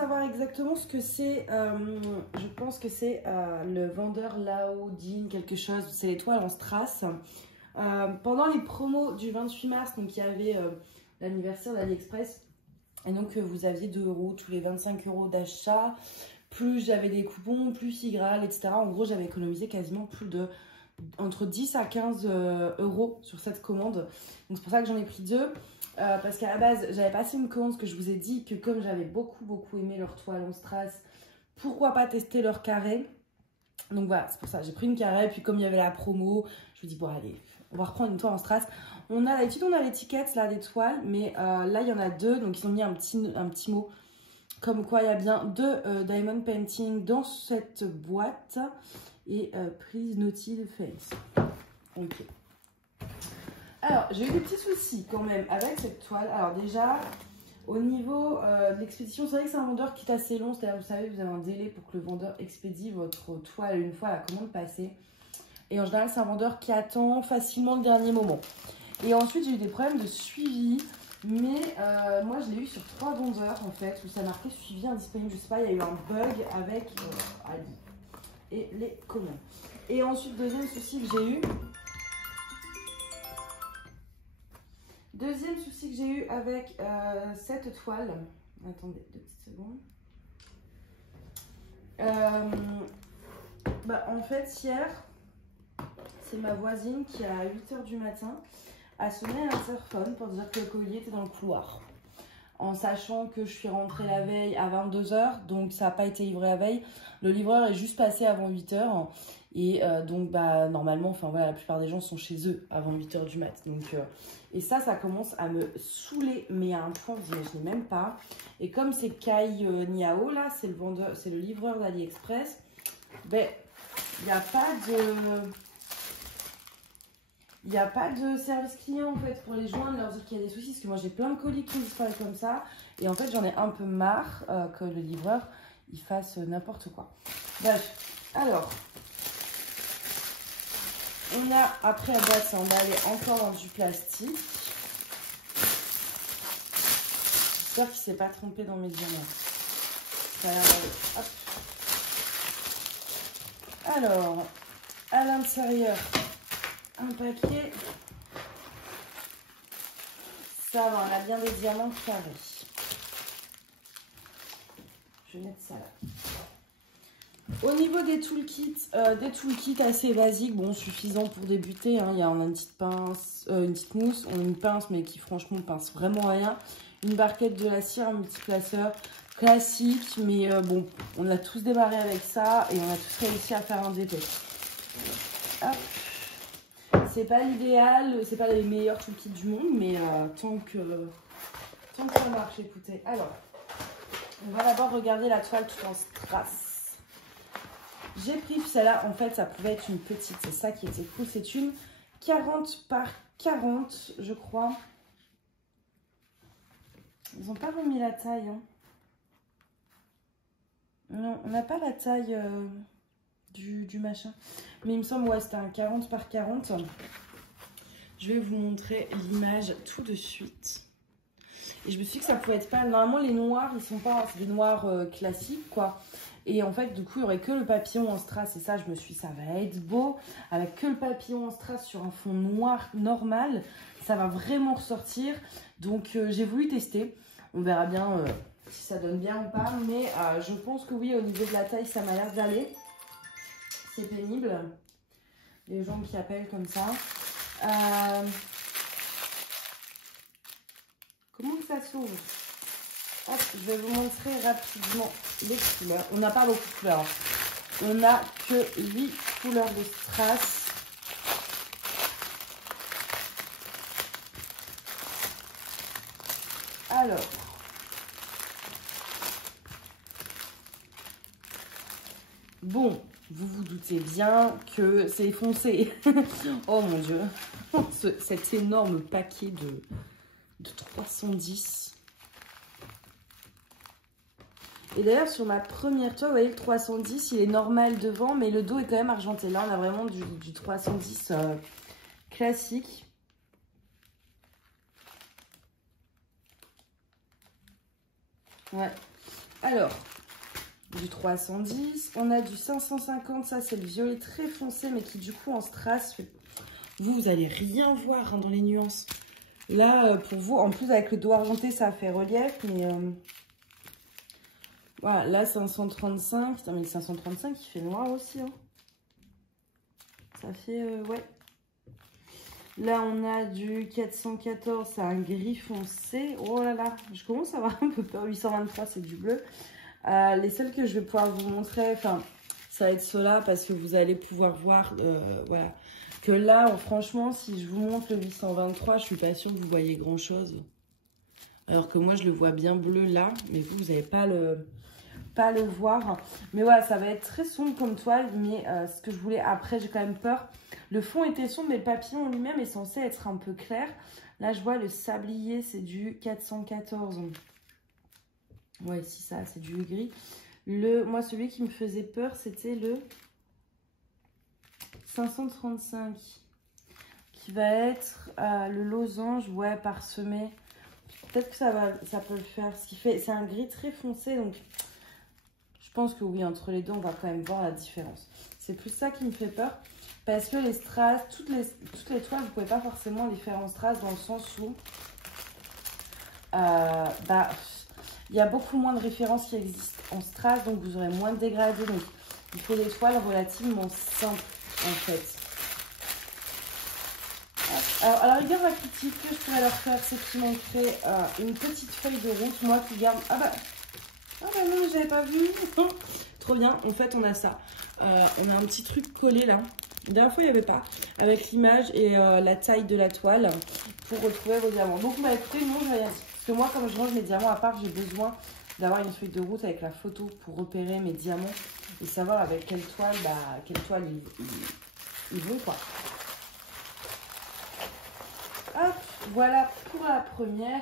savoir exactement ce que c'est. Je pense que c'est le vendeur Laodine, quelque chose. C'est les toiles en strass. Pendant les promos du 28 mars, donc il y avait l'anniversaire d'AliExpress. Et donc vous aviez 2 € tous les 25 € d'achat. Plus j'avais des coupons, plus Sigral, etc. En gros, j'avais économisé quasiment plus de entre 10 à 15 € sur cette commande. Donc c'est pour ça que j'en ai pris 2. Parce qu'à la base, j'avais passé une commande, que je vous ai dit que comme j'avais beaucoup aimé leur toile en strass, pourquoi pas tester leur carré. Donc voilà, c'est pour ça, j'ai pris une carré, puis comme il y avait la promo, je me dis bon allez, on va reprendre une toile en strass. On a l'habitude, on a l'étiquette là des toiles, mais là il y en a 2, donc ils ont mis un petit mot, comme quoi il y a bien 2 diamond painting dans cette boîte, et please noted face. Ok. Alors, j'ai eu des petits soucis quand même avec cette toile. Alors déjà, au niveau de l'expédition, c'est vrai que c'est un vendeur qui est assez long. C'est-à-dire, vous savez, vous avez un délai pour que le vendeur expédie votre toile une fois la commande passée. Et en général, c'est un vendeur qui attend facilement le dernier moment. Et ensuite, j'ai eu des problèmes de suivi. Mais moi, je l'ai eu sur 3 vendeurs, en fait, où ça marquait suivi indisponible. Je sais pas, il y a eu un bug avec Ali et les commandes. Et ensuite, deuxième souci que j'ai eu... Deuxième souci que j'ai eu avec cette toile, attendez 2 petites secondes. En fait, hier, c'est ma voisine qui, à 8 h du matin, a sonné à l'interphone pour dire que le collier était dans le couloir. En sachant que je suis rentrée la veille à 22 h, donc ça n'a pas été livré la veille. Le livreur est juste passé avant 8 h. Et donc, normalement, enfin voilà, la plupart des gens sont chez eux avant 8 h du mat. Donc, et ça commence à me saouler, mais à un point, vous n'imaginez même pas. Et comme c'est Kai Niao, là, c'est le livreur d'AliExpress, ben, il n'y a pas de... Il n'y a pas de service client en fait pour les joindre, leur dire qu'il y a des soucis, parce que moi j'ai plein de colis qui disparaissent comme ça. Et en fait, j'en ai un peu marre que le livreur il fasse n'importe quoi. Bref, alors... On a, après la boîte, c'est emballé encore dans du plastique. J'espère qu'il ne s'est pas trompé dans mes diamants. Hop. Alors, à l'intérieur, un paquet. Ça va, on a bien des diamants carrés. Je vais mettre ça là. Au niveau des toolkits assez basiques, bon, suffisant pour débuter. Hein. On a une petite pince, une petite mousse, on a une pince, mais qui franchement pince vraiment rien. Une barquette de la cire, un multiplaceur classique, mais bon, on a tous démarré avec ça et on a tous réussi à faire un DP. C'est pas l'idéal, c'est pas les meilleurs toolkits du monde, mais tant que ça marche, écoutez. Alors, on va d'abord regarder la toile tout en strass. J'ai pris celle-là, en fait, ça pouvait être une petite, c'est ça qui était cool. C'est une 40 par 40, je crois. Ils n'ont pas remis la taille. Hein. Non, on n'a pas la taille du machin. Mais il me semble, ouais, c'était un 40 par 40. Je vais vous montrer l'image tout de suite. Et je me suis dit que ça pouvait être pas... Normalement, les noirs, ils sont pas... C'est des noirs classiques, quoi. Et en fait, du coup, il n'y aurait que le papillon en strass. Et ça, je me suis dit, ça va être beau. Avec que le papillon en strass sur un fond noir normal, ça va vraiment ressortir. Donc, j'ai voulu tester. On verra bien si ça donne bien ou pas. Mais je pense que oui, au niveau de la taille, ça m'a l'air d'aller. C'est pénible. Les gens qui appellent comme ça. Comment ça s'ouvre? Hop, je vais vous montrer rapidement les couleurs. On n'a pas beaucoup de couleurs. On n'a que 8 couleurs de strass. Alors, bon, vous vous doutez bien que c'est foncé. Oh mon Dieu, cet énorme paquet de 310. Et d'ailleurs, sur ma première toile, vous voyez, le 310, il est normal devant, mais le dos est quand même argenté. Là, on a vraiment du 310 classique. Ouais. Alors, du 310. On a du 550. Ça, c'est le violet très foncé, mais qui, du coup, en strass. Vous allez rien voir hein, dans les nuances. Là, pour vous, en plus, avec le dos argenté, ça fait relief. Mais voilà, là, 535. Putain, mais le 535, il fait noir aussi. Hein. Ça fait, ouais. Là, on a du 414, c'est un gris foncé. Oh là là, je commence à avoir un peu peur. 823, c'est du bleu. Les seuls que je vais pouvoir vous montrer, enfin, ça va être ceux-là parce que vous allez pouvoir voir, voilà. Que là, franchement, si je vous montre le 823, je suis pas sûre que vous voyez grand-chose. Alors que moi, je le vois bien bleu là, mais vous n'allez pas le voir. Mais voilà, ça va être très sombre comme toile, mais ce que je voulais, après, j'ai quand même peur. Le fond était sombre, mais le papillon lui-même est censé être un peu clair. Là, je vois le sablier, c'est du 414. Ouais, si ça, c'est du gris. Moi, celui qui me faisait peur, c'était le 535. Qui va être le losange, ouais, parsemé. Peut-être que ça peut le faire. Ce qui fait, c'est un gris très foncé, donc je pense que oui, entre les deux, on va quand même voir la différence. C'est plus ça qui me fait peur. Parce que les strass, toutes les toiles, vous ne pouvez pas forcément les faire en strass dans le sens où il y a beaucoup moins de références qui existent en strass, donc vous aurez moins de dégradés. Donc il faut des toiles relativement simples en fait. Alors, à la rigueur, la critique que je pourrais leur faire, c'est qu'ils montraient une petite feuille de route. Moi qui garde. Ah bah non, j'avais pas vu. Trop bien. En fait, on a ça. On a un petit truc collé là. La dernière fois, il n'y avait pas. Avec l'image et la taille de la toile pour retrouver vos diamants. Donc, bah écoutez, non, je vais rien dire. Parce que moi, comme je range mes diamants à part, j'ai besoin d'avoir une feuille de route avec la photo pour repérer mes diamants et savoir avec quelle toile ils vont, quoi. Hop, voilà pour la première.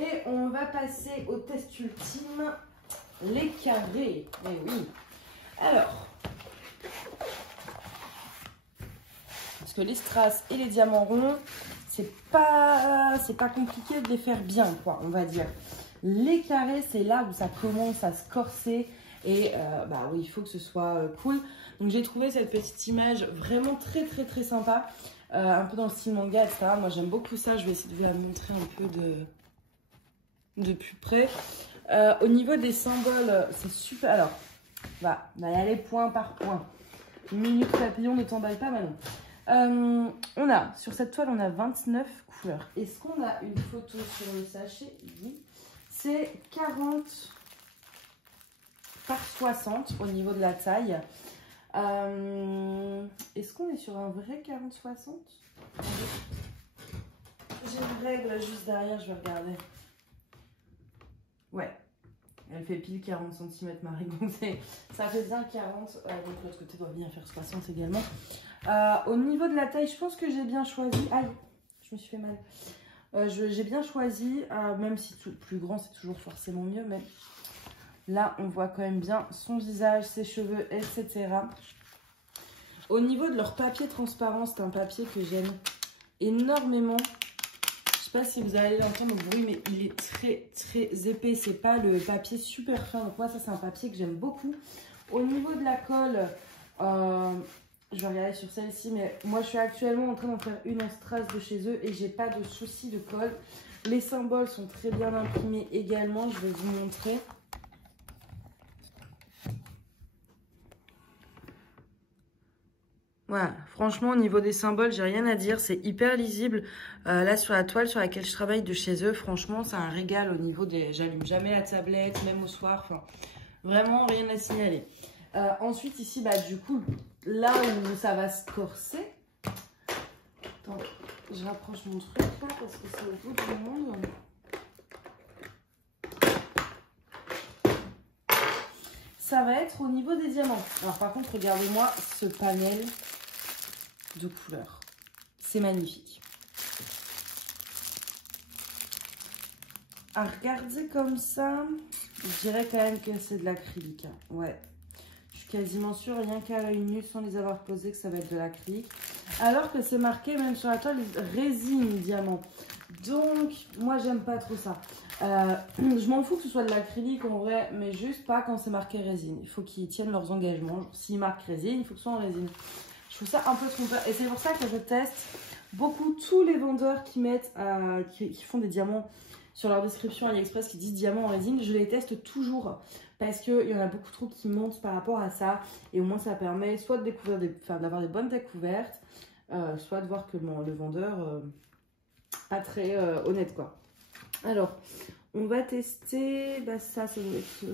Et on va passer au test ultime, les carrés. Eh oui. Alors, parce que les strass et les diamants ronds, c'est pas compliqué de les faire bien, quoi, on va dire. Les carrés, c'est là où ça commence à se corser. Et bah oui, il faut que ce soit cool. Donc j'ai trouvé cette petite image vraiment très très très sympa. Un peu dans le style manga, etc. Moi j'aime beaucoup ça. Je vais essayer de vous la montrer un peu de plus près. Au niveau des symboles, c'est super. Alors, on va y aller point par point. Minute papillon, ne t'emballe pas Manon. Sur cette toile, on a 29 couleurs. Est-ce qu'on a une photo sur le sachet? Oui. C'est 40 par 60 au niveau de la taille. Est-ce qu'on est sur un vrai 40-60? J'ai une règle juste derrière, je vais regarder. Ouais, elle fait pile 40 cm Marie, donc ça fait bien 40. Donc l'autre côté doit bien faire 60 également. Au niveau de la taille, je pense que j'ai bien choisi. Aïe, je me suis fait mal. J'ai bien choisi, même si plus grand c'est toujours forcément mieux, mais là on voit quand même bien son visage, ses cheveux, etc. Au niveau de leur papier transparent, c'est un papier que j'aime énormément. Je ne sais pas si vous allez l'entendre le bruit, mais il est très très épais. C'est pas le papier super fin. Donc moi ça c'est un papier que j'aime beaucoup. Au niveau de la colle, je vais regarder sur celle-ci, mais moi je suis actuellement en train d'en faire une en strass de chez eux et j'ai pas de souci de colle. Les symboles sont très bien imprimés également, je vais vous montrer. Voilà, franchement au niveau des symboles, j'ai rien à dire, c'est hyper lisible. Là sur la toile sur laquelle je travaille de chez eux, franchement c'est un régal au niveau des... J'allume jamais la tablette, même au soir, enfin vraiment rien à signaler. Ensuite ici, bah du coup, là où ça va se corser, attends, je rapproche mon truc là parce que c'est au bout du monde. Ça va être au niveau des diamants. Alors par contre, regardez-moi ce panel de couleurs. C'est magnifique. À regarder comme ça, je dirais quand même que c'est de l'acrylique. Hein. Ouais. Je suis quasiment sûre, rien qu'à l'œil nu, sans les avoir posés, que ça va être de l'acrylique. Alors que c'est marqué, même sur la toile, résine diamant. Donc, moi, j'aime pas trop ça. Je m'en fous que ce soit de l'acrylique en vrai, mais juste pas quand c'est marqué résine. Il faut qu'ils tiennent leurs engagements. S'ils marquent résine, il faut que ce soit en résine. Je trouve ça un peu trompeur. Et c'est pour ça que je teste beaucoup tous les vendeurs qui mettent, qui font des diamants sur leur description AliExpress qui disent diamant en résine. Je les teste toujours parce qu'il y en a beaucoup trop qui mentent par rapport à ça. Et au moins ça permet soit de découvrir d'avoir des bonnes découvertes, soit de voir que le vendeur pas très honnête quoi. Alors, on va tester, bah ça doit être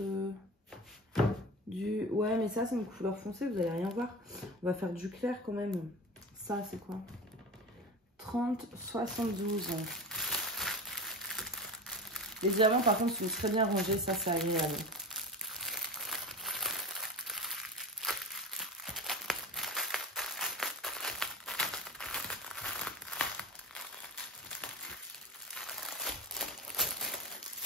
du... Ouais, mais ça, c'est une couleur foncée, vous allez rien voir. On va faire du clair quand même. Ça, c'est quoi? 30,72. Les diamants, par contre, sont très bien rangés, ça, c'est agréable.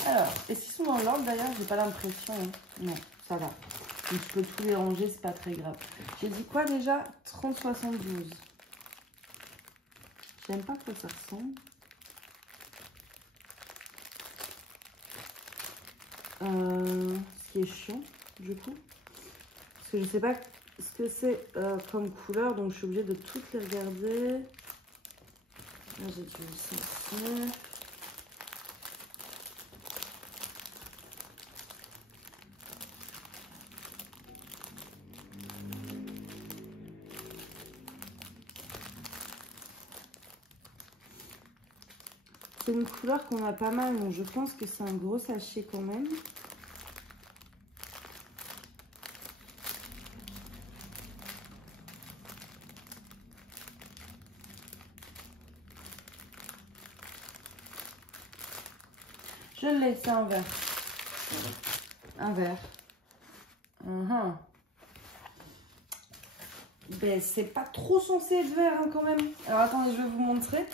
Alors, est-ce qu'ils sont dans l'ordre d'ailleurs? J'ai pas l'impression. Hein. Non, ça va. Donc, je peux tous les ranger, c'est pas très grave. J'ai dit quoi déjà? 30,72. J'aime pas quoi ça ressemble. Ce qui est chiant, du coup. Parce que je sais pas ce que c'est comme couleur, donc je suis obligée de toutes les regarder. Là, j'ai du 809. C'est une couleur qu'on a pas mal, donc je pense que c'est un gros sachet quand même. Je l'ai, c'est un vert. Un vert. Ben, c'est pas trop censé être vert hein, quand même. Alors attendez, je vais vous montrer.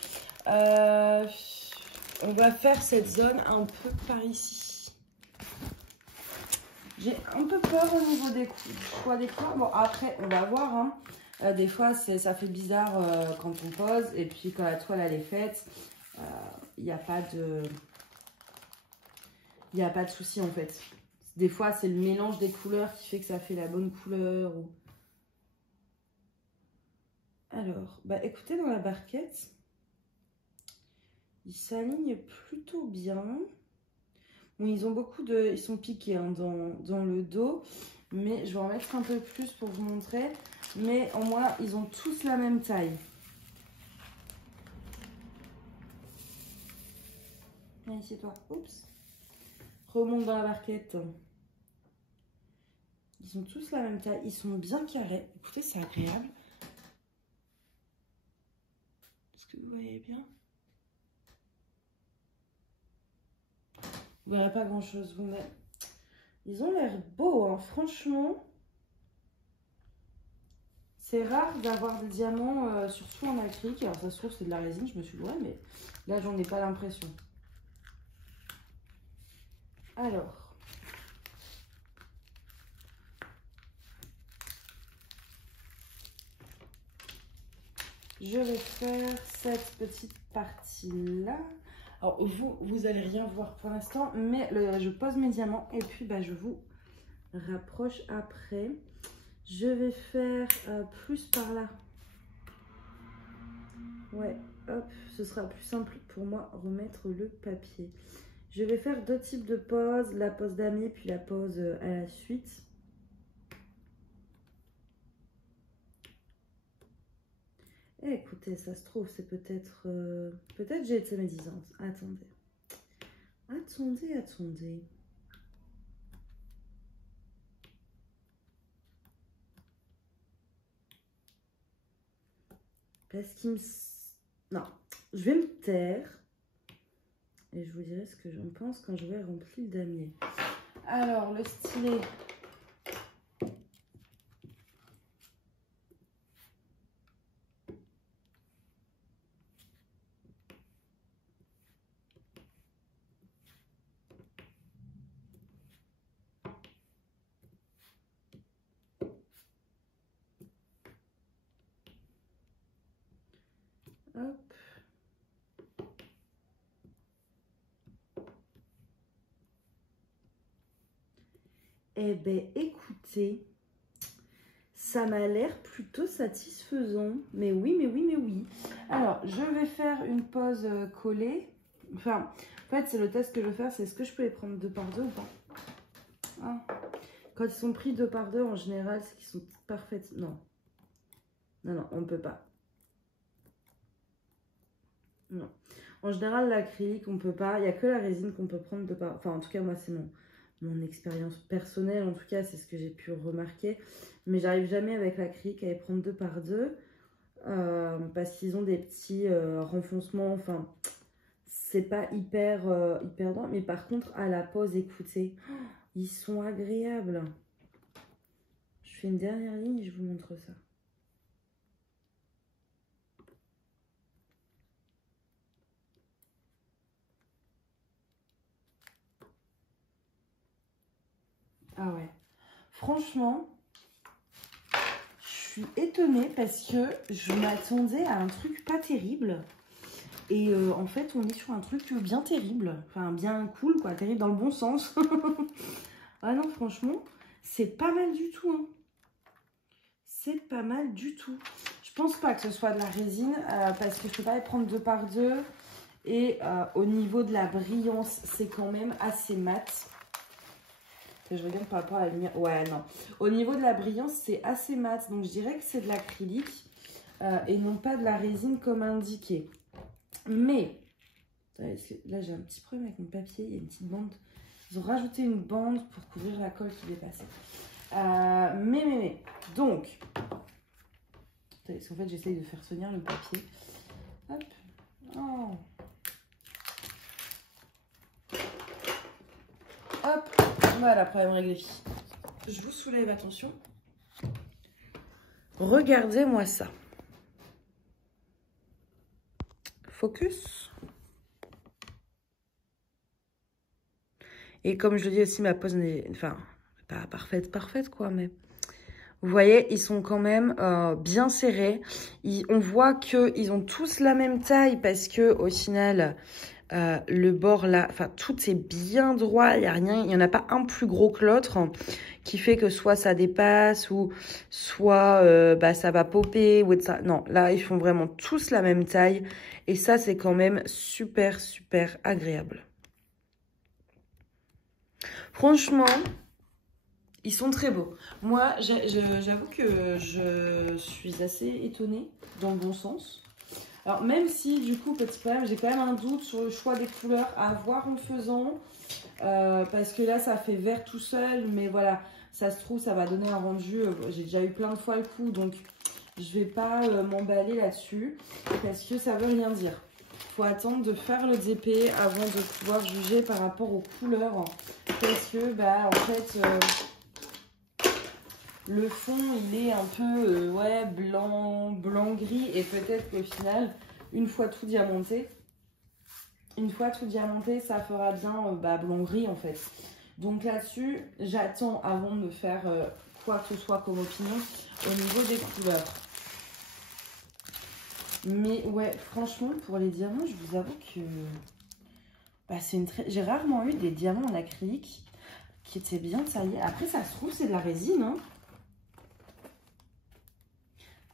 On va faire cette zone un peu par ici. J'ai un peu peur au niveau des choix des couleurs. Bon, après, on va voir. Hein. Des fois, ça fait bizarre quand on pose. Et puis, quand la toile, elle est faite, il n'y a pas de... Il n'y a pas de souci, en fait. Des fois, c'est le mélange des couleurs qui fait que ça fait la bonne couleur. Ou... Alors, bah écoutez, dans la barquette... Ils s'alignent plutôt bien. Bon, ils ont beaucoup de... Ils sont piqués hein, dans le dos. Mais je vais en mettre un peu plus pour vous montrer. Mais en moi, ils ont tous la même taille. Viens ici, toi. Oups. Remonte dans la barquette. Ils ont tous la même taille. Ils sont bien carrés. Écoutez, c'est agréable. Est-ce que vous voyez bien? Vous verrez pas grand chose. Mais... Ils ont l'air beaux, hein. Franchement. C'est rare d'avoir des diamants, surtout en acrylique. Alors ça se trouve c'est de la résine, je me suis loin, mais là j'en ai pas l'impression. Alors. Je vais faire cette petite partie-là. Alors vous allez rien voir pour l'instant, mais je pose mes diamants et puis bah, je vous rapproche après. Je vais faire plus par là. Ouais, hop, ce sera plus simple pour moi remettre le papier. Je vais faire deux types de poses, la pose damier puis la pose à la suite. Et écoutez, ça se trouve, c'est peut-être... peut-être j'ai été médisante. Attendez. Attendez. Parce qu'il me... Non, je vais me taire. Et je vous dirai ce que j'en pense quand j'aurai rempli le damier. Alors, le stylet. Hop. Eh ben, écoutez, ça m'a l'air plutôt satisfaisant. Mais oui, mais oui, mais oui. Alors, je vais faire une pause collée. Enfin, en fait, c'est le test que je vais faire. C'est est-ce que je peux les prendre 2 par 2 ou pas? Ah. Quand ils sont pris 2 par 2, en général, c'est qu'ils sont parfaits. Non. Non, non, on ne peut pas. Non. En général, l'acrylique, on ne peut pas. Il n'y a que la résine qu'on peut prendre 2 par... Enfin, en tout cas, moi, c'est mon expérience personnelle. En tout cas, c'est ce que j'ai pu remarquer. Mais j'arrive jamais avec l'acrylique à les prendre 2 par 2. Parce qu'ils ont des petits renfoncements. Enfin, c'est pas hyper droit. Mais par contre, à la pose, écoutez, ils sont agréables. Je fais une dernière ligne et je vous montre ça. Ah ouais. Franchement, je suis étonnée parce que je m'attendais à un truc pas terrible. Et en fait, on est sur un truc bien terrible. Enfin, bien cool, quoi. Terrible dans le bon sens. Ah non, franchement, c'est pas mal du tout. Hein. C'est pas mal du tout. Je pense pas que ce soit de la résine parce que je peux pas les prendre 2 par 2. Et au niveau de la brillance, c'est quand même assez mat. Je regarde par rapport à la lumière. Ouais, non. Au niveau de la brillance, c'est assez mat. Donc, je dirais que c'est de l'acrylique et non pas de la résine comme indiqué. Mais, là, j'ai un petit problème avec mon papier. Il y a une petite bande. Ils ont rajouté une bande pour couvrir la colle qui dépassait. Mais. Donc, parce qu'en fait, j'essaye de faire tenir le papier. Hop. Oh. Hop. Voilà, problème réglé. Je vous soulève, attention. Regardez-moi ça. Focus. Et comme je le dis aussi, ma pose n'est... Enfin, pas parfaite quoi, mais... Vous voyez, ils sont quand même bien serrés. On voit qu'ils ont tous la même taille parce que au final... le bord là, enfin tout est bien droit, il n'y a rien, il n'y en a pas un plus gros que l'autre qui fait que soit ça dépasse ou soit ça va popper ou ça. Non, là ils font vraiment tous la même taille et ça c'est quand même super agréable. Franchement, ils sont très beaux. Moi, j'avoue que je suis assez étonnée dans le bon sens. Alors, même si, du coup, petit problème, j'ai quand même un doute sur le choix des couleurs à voir en faisant. Parce que là, ça fait vert tout seul. Mais voilà, ça se trouve, ça va donner un rendu. J'ai déjà eu plein de fois le coup. Donc, je vais pas m'emballer là-dessus. Parce que ça veut rien dire. Il faut attendre de faire le DP avant de pouvoir juger par rapport aux couleurs. Parce que, en fait... le fond, il est un peu blanc-gris. Et peut-être qu'au final, une fois tout diamanté, ça fera bien blanc-gris en fait. Donc là-dessus, j'attends avant de me faire quoi que ce soit comme opinion au niveau des couleurs. Mais ouais, franchement, pour les diamants, je vous avoue que j'ai rarement eu des diamants en acrylique qui étaient bien taillés. Après, ça se trouve, c'est de la résine, hein.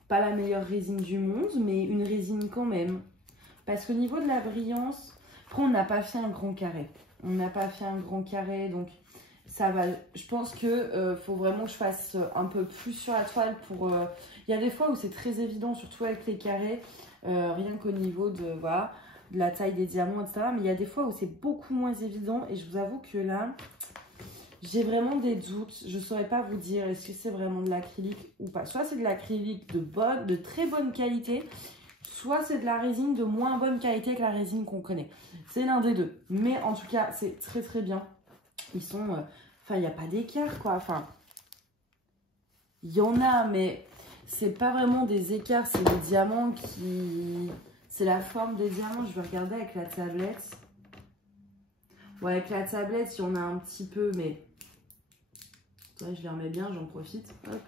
Pas la meilleure résine du monde, mais une résine quand même. Parce qu'au niveau de la brillance, après on n'a pas fait un grand carré. Donc ça va. Je pense que faut vraiment que je fasse un peu plus sur la toile pour... Il y a des fois où c'est très évident, surtout avec les carrés, rien qu'au niveau de la taille des diamants, etc. Mais il y a des fois où c'est beaucoup moins évident et je vous avoue que là... J'ai vraiment des doutes, je ne saurais pas vous dire est-ce que c'est vraiment de l'acrylique ou pas. Soit c'est de l'acrylique de très bonne qualité, soit c'est de la résine de moins bonne qualité que la résine qu'on connaît. C'est l'un des deux. Mais en tout cas, c'est très bien. Ils sont... Enfin, il n'y a pas d'écart, quoi. Enfin, il y en a, mais c'est pas vraiment des écarts. C'est des diamants qui... C'est la forme des diamants. Je vais regarder avec la tablette. Ouais, avec la tablette, il y en a un petit peu, mais... Ouais, je les remets bien, j'en profite. Hop.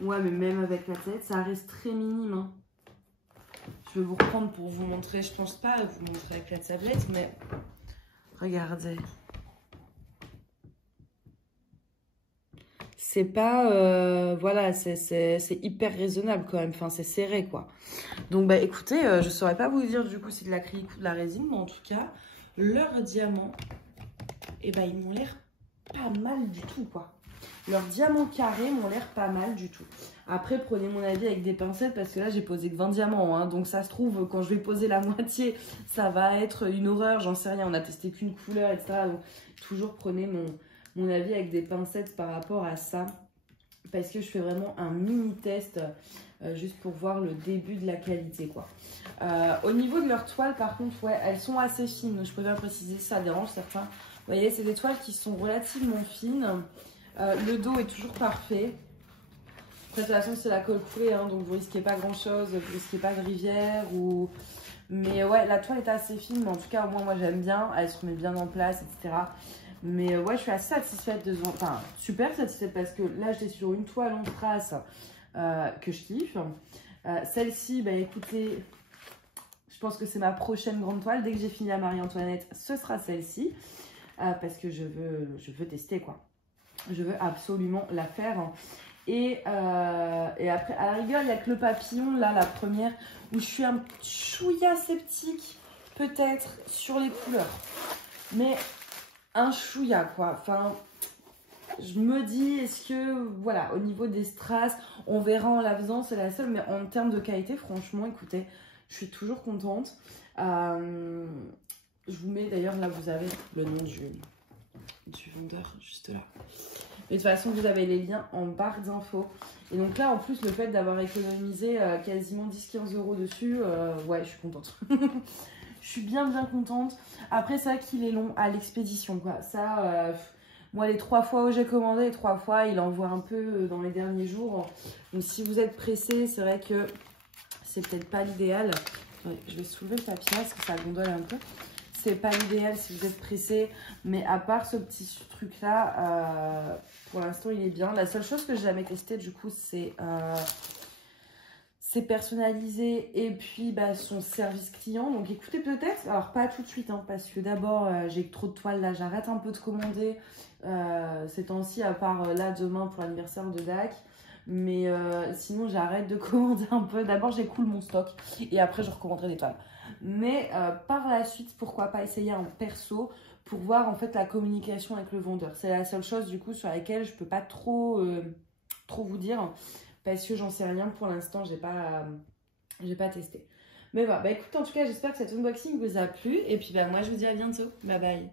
Ouais, mais même avec la tête, ça reste très minime. Hein. Je vais vous reprendre pour vous montrer. Je pense pas vous montrer avec la tablette, mais Regardez. C'est pas... voilà, c'est hyper raisonnable quand même. Enfin, c'est serré, quoi. Donc, bah écoutez, je saurais pas vous dire du coup si c'est de l'acrylique ou de la résine. Mais en tout cas, leurs diamants, et bah ils m'ont l'air pas mal du tout, quoi. Leurs diamants carrés m'ont l'air pas mal du tout. Après, prenez mon avis avec des pincettes parce que là, j'ai posé que 20 diamants. Hein, donc, ça se trouve, quand je vais poser la moitié, ça va être une horreur. J'en sais rien. On a testé qu'une couleur, etc. Donc, toujours prenez mon avis avec des pincettes par rapport à ça. Parce que je fais vraiment un mini test juste pour voir le début de la qualité, quoi. Au niveau de leurs toiles, par contre, ouais, elles sont assez fines. Je préfère préciser, ça dérange certains. Vous voyez, c'est des toiles qui sont relativement fines. Le dos est toujours parfait. Après, de toute façon, c'est la colle coulée, hein, donc vous risquez pas grand chose, vous risquez pas de rivière ou... Mais ouais, la toile est assez fine, mais en tout cas, au moins, moi j'aime bien. Elle se remet bien en place, etc. Mais ouais, je suis assez satisfaite de... Enfin, super satisfaite parce que là, j'étais sur une toile en trace que je kiffe. Celle-ci, bah écoutez, je pense que c'est ma prochaine grande toile. Dès que j'ai fini la Marie-Antoinette, ce sera celle-ci. Parce que je veux tester, quoi. Je veux absolument la faire. Et après, à la rigueur, il n'y a que le papillon, là, la première, où je suis un chouïa sceptique, peut-être, sur les couleurs. Mais un chouïa, quoi. Enfin, je me dis, est-ce que, voilà, au niveau des strass, on verra en la faisant, c'est la seule. Mais en termes de qualité, franchement, écoutez, je suis toujours contente. Je vous mets, d'ailleurs, là, vous avez le nom du vendeur, juste là. Mais de toute façon, vous avez les liens en barre d'infos. Et donc là, en plus, le fait d'avoir économisé quasiment 10-15 € dessus, ouais, je suis contente. Je suis bien contente. Après, c'est vrai qu'il est long à l'expédition, quoi. Ça, moi, les 3 fois où j'ai commandé, les 3 fois, il envoie un peu dans les derniers jours. Donc, si vous êtes pressé, c'est vrai que c'est peut-être pas l'idéal. Je vais soulever le papier parce que ça gondole un peu. C'est pas l'idéal si vous êtes pressé, mais à part ce petit truc là, pour l'instant il est bien. La seule chose que j'ai jamais testé du coup c'est personnalisé et puis bah, son service client. Donc écoutez peut-être, alors pas tout de suite hein, parce que d'abord j'ai trop de toiles là, j'arrête un peu de commander ces temps-ci à part là demain pour l'anniversaire de Dak. Mais sinon j'arrête de commander un peu. D'abord j'écoule mon stock et après je recommanderai des toiles. Mais par la suite, pourquoi pas essayer un perso pour voir en fait la communication avec le vendeur. C'est la seule chose du coup sur laquelle je peux pas trop vous dire parce que j'en sais rien pour l'instant, j'ai pas testé. Mais voilà, bah écoute, en tout cas j'espère que cet unboxing vous a plu et puis bah moi je vous dis à bientôt. Bye bye.